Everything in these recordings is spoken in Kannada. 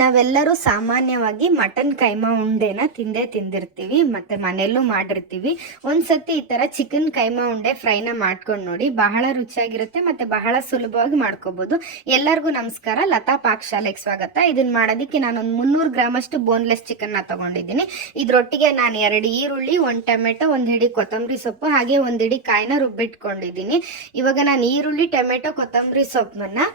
ನಾವೆಲ್ಲರೂ ಸಾಮಾನ್ಯವಾಗಿ ಮಟನ್ ಕೈಮಾ ಉಂಡೆನ ತಿಂದಿರ್ತೀವಿ ಮತ್ತು ಮನೆಯಲ್ಲೂ ಮಾಡಿರ್ತೀವಿ. ಒಂದ್ಸತಿ ಈ ಥರ ಚಿಕನ್ ಕೈಮಾ ಉಂಡೆ ಫ್ರೈನ ಮಾಡ್ಕೊಂಡು ನೋಡಿ, ಬಹಳ ರುಚಿಯಾಗಿರುತ್ತೆ ಮತ್ತು ಬಹಳ ಸುಲಭವಾಗಿ ಮಾಡ್ಕೋಬೋದು. ಎಲ್ಲರಿಗೂ ನಮಸ್ಕಾರ, ಲತಾ ಪಾಕಶಾಲೆಗೆ ಸ್ವಾಗತ. ಇದನ್ನು ಮಾಡೋದಕ್ಕೆ ನಾನೊಂದು 300 ಗ್ರಾಮಷ್ಟು ಬೋನ್ಲೆಸ್ ಚಿಕನ್ನ ತೊಗೊಂಡಿದ್ದೀನಿ. ಇದರೊಟ್ಟಿಗೆ ನಾನು 2 ಈರುಳ್ಳಿ, 1 ಟೊಮೆಟೊ, 1 ಹಿಡಿ ಕೊತ್ತಂಬರಿ ಸೊಪ್ಪು, ಹಾಗೆ 1 ಹಿಡಿ ಕಾಯಿನ ರುಬ್ಬಿಟ್ಕೊಂಡಿದ್ದೀನಿ. ಇವಾಗ ನಾನು ಈರುಳ್ಳಿ, ಟೊಮೆಟೊ, ಕೊತ್ತಂಬರಿ ಸೊಪ್ಪನ್ನು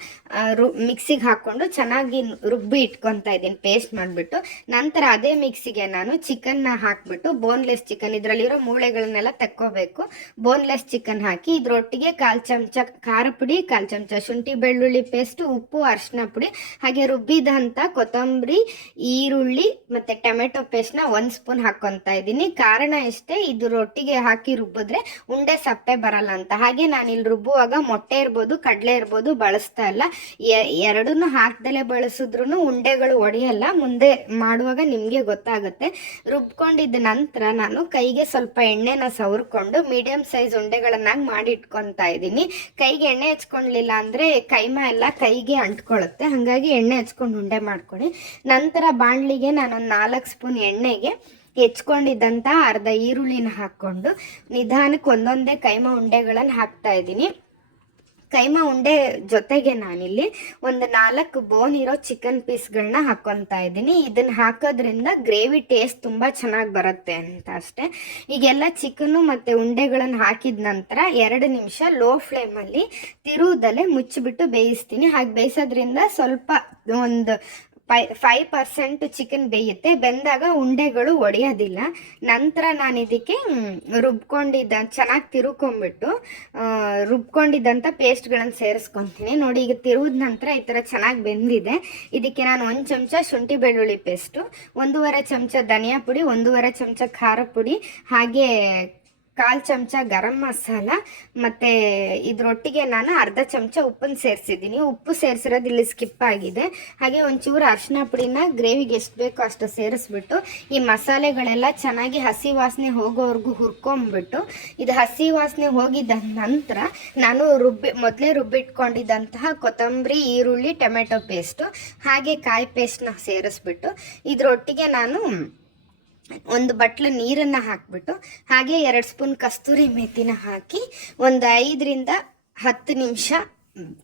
ಮಿಕ್ಸಿಗೆ ಹಾಕ್ಕೊಂಡು ಚೆನ್ನಾಗಿ ರುಬ್ಬಿ ಇಟ್ಕೊತಾ ಇದ್ದೀನಿ, ಪೇಸ್ಟ್ ಮಾಡಿಬಿಟ್ಟು. ನಂತರ ಅದೇ ಮಿಕ್ಸಿಗೆ ನಾನು ಚಿಕನ್ನ ಹಾಕ್ಬಿಟ್ಟು, ಬೋನ್ಲೆಸ್ ಚಿಕನ್, ಇದರಲ್ಲಿರೋ ಮೂಳೆಗಳನ್ನೆಲ್ಲ ತಕ್ಕೋಬೇಕು. ಬೋನ್ಲೆಸ್ ಚಿಕನ್ ಹಾಕಿ ಇದರೊಟ್ಟಿಗೆ 1/4 ಚಮಚ ಖಾರ ಪುಡಿ, 1/4 ಚಮಚ ಶುಂಠಿ ಬೆಳ್ಳುಳ್ಳಿ ಪೇಸ್ಟು, ಉಪ್ಪು, ಅರಿಶಿನ ಪುಡಿ, ಹಾಗೆ ರುಬ್ಬಿದಂಥ ಕೊತ್ತಂಬರಿ, ಈರುಳ್ಳಿ ಮತ್ತು ಟೊಮೆಟೊ ಪೇಸ್ಟ್ನ 1 ಸ್ಪೂನ್ ಹಾಕ್ಕೊತಾ ಇದ್ದೀನಿ. ಕಾರಣ ಇಷ್ಟೇ, ಇದರೊಟ್ಟಿಗೆ ಹಾಕಿ ರುಬ್ಬಿದ್ರೆ ಉಂಡೆ ಸಪ್ಪೆ ಬರಲ್ಲ ಅಂತ. ಹಾಗೆ ನಾನಿಲ್ಲಿ ರುಬ್ಬುವಾಗ ಮೊಟ್ಟೆ ಇರ್ಬೋದು, ಕಡಲೆ ಇರ್ಬೋದು ಬಳಸ್ತಾ ಇಲ್ಲ. ಎರಡನ್ನೂ ಹಾಕ್ದಲೇ ಬಳಸಿದ್ರು ಉಂಡೆಗಳು ಒಡೆಯಲ್ಲ. ಮುಂದೆ ಮಾಡುವಾಗ ನಿಮಗೆ ಗೊತ್ತಾಗುತ್ತೆ. ರುಬ್ಕೊಂಡಿದ್ದ ನಂತರ ನಾನು ಕೈಗೆ ಸ್ವಲ್ಪ ಎಣ್ಣೆನ ಸವರ್ಕೊಂಡು ಮೀಡಿಯಂ ಸೈಜ್ ಉಂಡೆಗಳನ್ನಾಗಿ ಮಾಡಿ ಇಟ್ಕೊತಾ ಇದ್ದೀನಿ. ಕೈಗೆ ಎಣ್ಣೆ ಹಚ್ಕೊಳ್ಲಿಲ್ಲ ಅಂದರೆ ಕೈಮಾ ಎಲ್ಲ ಕೈಗೆ ಅಂಟ್ಕೊಳ್ಳುತ್ತೆ, ಹಾಗಾಗಿ ಎಣ್ಣೆ ಹಚ್ಕೊಂಡು ಉಂಡೆ ಮಾಡ್ಕೊಳ್ಳಿ. ನಂತರ ಬಾಣಲಿಗೆ ನಾನೊಂದು 4 ಸ್ಪೂನ್ ಎಣ್ಣೆಗೆ ಹೆಚ್ಕೊಂಡಿದ್ದಂಥ ಅರ್ಧ ಈರುಳ್ಳಿನ ಹಾಕ್ಕೊಂಡು ನಿಧಾನಕ್ಕೆ ಒಂದೊಂದೇ ಕೈಮಾ ಉಂಡೆಗಳನ್ನು ಹಾಕ್ತಾ ಇದ್ದೀನಿ. ಕೈಮಾ ಉಂಡೆ ಜೊತೆಗೆ ನಾನಿಲ್ಲಿ ಒಂದು 4 ಬೋನ್ ಇರೋ ಚಿಕನ್ ಪೀಸ್ಗಳನ್ನ ಹಾಕ್ಕೊತಾ ಇದ್ದೀನಿ. ಇದನ್ನು ಹಾಕೋದ್ರಿಂದ ಗ್ರೇವಿ ಟೇಸ್ಟ್ ತುಂಬ ಚೆನ್ನಾಗಿ ಬರುತ್ತೆ ಅಂತ ಅಷ್ಟೇ. ಈಗೆಲ್ಲ ಚಿಕನ್ನು ಮತ್ತು ಉಂಡೆಗಳನ್ನು ಹಾಕಿದ ನಂತರ 2 ನಿಮಿಷ ಲೋ ಫ್ಲೇಮಲ್ಲಿ ತಿರುವುದಲ್ಲೇ ಮುಚ್ಚಿಬಿಟ್ಟು ಬೇಯಿಸ್ತೀನಿ. ಹಾಗೆ ಬೇಯಿಸೋದ್ರಿಂದ ಸ್ವಲ್ಪ ಒಂದು 5% ಚಿಕನ್ ಬೇಯುತ್ತೆ. ಬೆಂದಾಗ ಉಂಡೆಗಳು ಒಡೆಯೋದಿಲ್ಲ. ನಂತರ ನಾನು ಇದಕ್ಕೆ ಚೆನ್ನಾಗಿ ತಿರುಕೊಂಡ್ಬಿಟ್ಟು ರುಬ್ಕೊಂಡಿದ್ದಂಥ ಪೇಸ್ಟ್ಗಳನ್ನು ಸೇರಿಸ್ಕೊತೀನಿ. ನೋಡಿ, ಈಗ ತಿರುವಿದ ನಂತರ ಈ ಥರ ಚೆನ್ನಾಗಿ ಬೆಂದಿದೆ. ಇದಕ್ಕೆ ನಾನು 1 ಚಮಚ ಶುಂಠಿ ಬೆಳ್ಳುಳ್ಳಿ ಪೇಸ್ಟು, 1.5 ಚಮಚ ಧನಿಯಾ ಪುಡಿ, 1.5 ಚಮಚ ಖಾರ ಪುಡಿ, ಹಾಗೆ 1/4 ಚಮಚ ಗರಂ ಮಸಾಲ ಮತ್ತು ಇದರೊಟ್ಟಿಗೆ ನಾನು ಅರ್ಧ ಚಮಚ ಉಪ್ಪನ್ನು ಸೇರಿಸಿದ್ದೀನಿ. ಉಪ್ಪು ಸೇರಿಸಿರೋದು ಇಲ್ಲಿ ಸ್ಕಿಪ್ ಆಗಿದೆ. ಹಾಗೆ ಒಂಚೂರು ಅರಿಶಿನ ಪುಡಿನ ಗ್ರೇವಿಗೆ ಎಷ್ಟು ಬೇಕೋ ಅಷ್ಟು ಸೇರಿಸ್ಬಿಟ್ಟು ಈ ಮಸಾಲೆಗಳೆಲ್ಲ ಚೆನ್ನಾಗಿ ಹಸಿ ವಾಸನೆ ಹೋಗೋವರೆಗೂ ಹುರ್ಕೊಂಬಿಟ್ಟು, ಇದು ಹಸಿ ವಾಸನೆ ಹೋಗಿದ್ದ ನಂತರ ನಾನು ಮೊದಲೇ ರುಬ್ಬಿಟ್ಕೊಂಡಿದ್ದಂತಹ ಕೊತ್ತಂಬರಿ, ಈರುಳ್ಳಿ, ಟೊಮೆಟೊ ಪೇಸ್ಟು ಹಾಗೆ ಕಾಯಿ ಪೇಸ್ಟ್ನ ಸೇರಿಸ್ಬಿಟ್ಟು ಇದರೊಟ್ಟಿಗೆ ನಾನು 1 ಬಟ್ಲು ನೀರನ್ನು ಹಾಕಿಬಿಟ್ಟು ಹಾಗೆ 2 ಸ್ಪೂನ್ ಕಸ್ತೂರಿ ಮೆಥಿನ ಹಾಕಿ ಒಂದು 5ರಿಂದ 10 ನಿಮಿಷ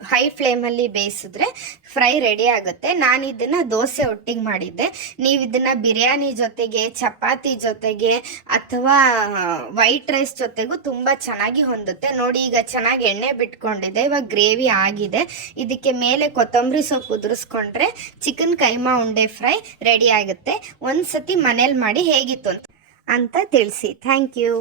ಹೈ ಫ್ಲೇಮಲ್ಲಿ ಬೇಯಿಸಿದ್ರೆ ಫ್ರೈ ರೆಡಿ ಆಗುತ್ತೆ. ನಾನು ಇದನ್ನು ದೋಸೆ ಒಟ್ಟಿಗೆ ಮಾಡಿದ್ದೆ. ನೀವು ಇದನ್ನು ಬಿರಿಯಾನಿ ಜೊತೆಗೆ, ಚಪಾತಿ ಜೊತೆಗೆ ಅಥವಾ ವೈಟ್ ರೈಸ್ ಜೊತೆಗೂ ತುಂಬ ಚೆನ್ನಾಗಿ ಹೊಂದುತ್ತೆ. ನೋಡಿ, ಈಗ ಚೆನ್ನಾಗಿ ಎಣ್ಣೆ ಬಿಟ್ಕೊಂಡಿದೆ. ಇವಾಗ ಗ್ರೇವಿ ಆಗಿದೆ. ಇದಕ್ಕೆ ಮೇಲೆ ಕೊತ್ತಂಬರಿ ಸೊಪ್ಪು ಉದುರಿಸ್ಕೊಂಡ್ರೆ ಚಿಕನ್ ಕೈಮಾ ಉಂಡೆ ಫ್ರೈ ರೆಡಿ ಆಗುತ್ತೆ. ಒಂದು ಸತಿ ಮನೇಲಿ ಮಾಡಿ ಹೇಗಿತ್ತು ಅಂತ ತಿಳಿಸಿ. Thank you.